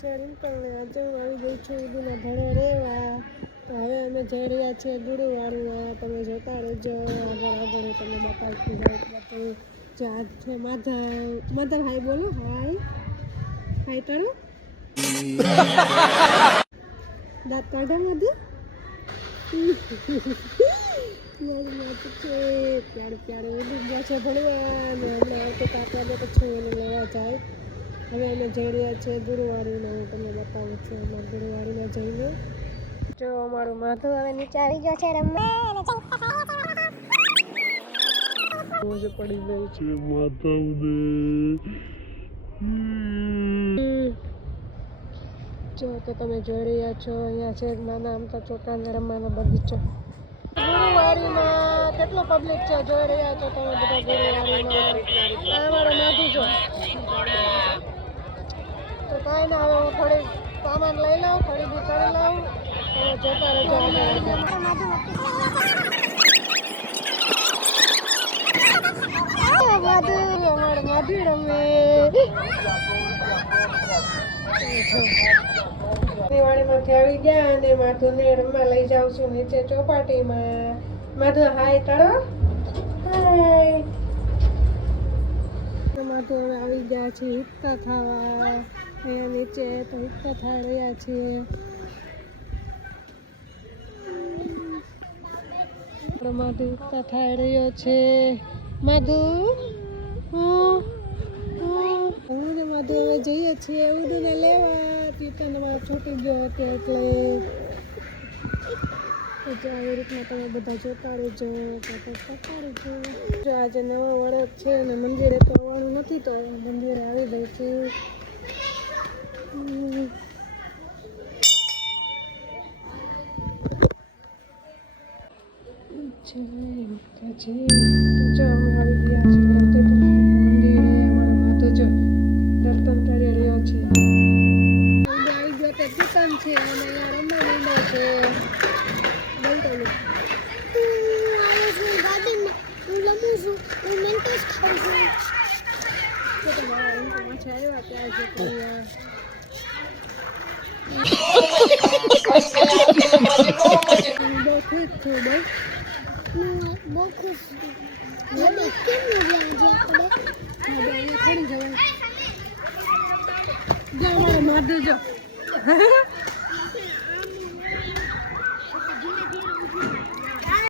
છે રિંકલને. આજે હું આવી ગઈ છું ઉદુના ભણો રહેવા. તો હવે અમે જઈ રહ્યા છીએ ગુરુવાડીમાં. તમે જોતા રહેજો, આગળ આગળ તમે બતાવતી જાય બધું. જે આજ છે મધર હાય બોલો, હાય હાય કરો. દાંત કાઢા મધર. મારું માથું છે પ્યારું પ્યારું ઉડી ગયા છે ભણવા. અને હમણાં આવતો 7 વાગે પછી એને લેવા જાય. હવે અમે જઈ રહ્યા છીએ ગુરુવાડીમાં. હું તમને બતાવું છું અમારા ગુરુવાડીમાં જઈને. જો અમારું માથું હવે નીચે આવી ગયો છે રમવા. મોજ પડી ગઈ છે માથાને. જો તો તમે જોઈ રહ્યા છો અહીંયા છે નાના અમથા છોકરાને રમવાનો બગીચો. ગુરુવાડીમાં કેટલો પબ્લિક છે જોઈ રહ્યા છો તમે બધા ગુરુવાડીમાં. અમારો માથું જો. તો કાંઈ ના, હવે થોડી સામાન લઈ લઉં, ખરીદી કરી લઉં. હવે જોતા રહેજો. અમારે માધુ રમે. દિવાળીમાંથી આવી ગયા અને માધુને રમવા લઈ જાઉં છું નીચે ચોપાટીમાં. માધુ હાય તારો હાય. માધુ હવે આવી ગયા છે હિંચકા ખાવા. અહીંયા નીચે તો હિંચકા ખાઈ રહ્યા છીએ. માધુ હિંચકા ખાઈ રહ્યો છે. માધુ હું ને માધુ હવે જઈએ છીએ ઉડુને લેવા. તીર્થન અમારો છૂટી ગયો હતો એટલે આવી રીતના તમે બધા જોતા રહેજો. જો આજે નવો વરસ છે અને મંદિરે તો આવવાનું નથી, તો મંદિરે આવી ગઈ છું. જો અમે આવી ગયા છીએ મંદિરે. અમારો માધુ જો દર્શન કરી રહ્યો છે. આવી ગયો તો દુકાન છે અને અહીંયા રમવા માંડ્યો છે. બહુ ખુશ કેમ માધુ જો